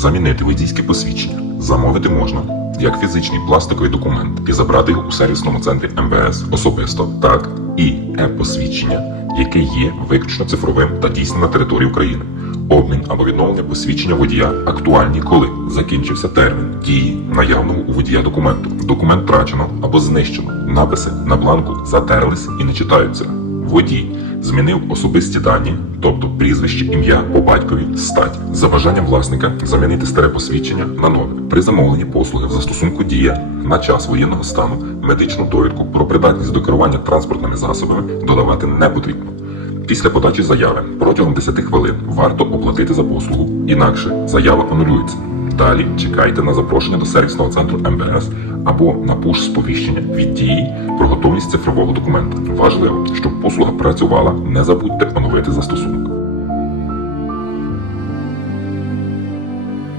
Замінити водійське посвідчення замовити можна як фізичний пластиковий документ і забрати його у сервісному центрі МВС особисто, так і е-посвідчення, яке є виключно цифровим та дійсним на території України. Обмін або відновлення посвідчення водія актуальні, коли закінчився термін дії наявного у водія документу. Документ втрачено або знищено. Написи на бланку затерлись і не читаються. Водій змінив особисті дані, тобто прізвище, ім'я по батькові, стать. За бажанням власника замінити старе посвідчення на нове. При замовленні послуги в застосунку дія на час воєнного стану медичну довідку про придатність до керування транспортними засобами додавати не потрібно. Після подачі заяви протягом 10 хвилин варто оплатити за послугу, інакше заява анулюється. Далі чекайте на запрошення до сервісного центру МВС або на пуш сповіщення від дії про готовність цифрового документа. Важливо, щоб послуга працювала, не забудьте оновити застосунок.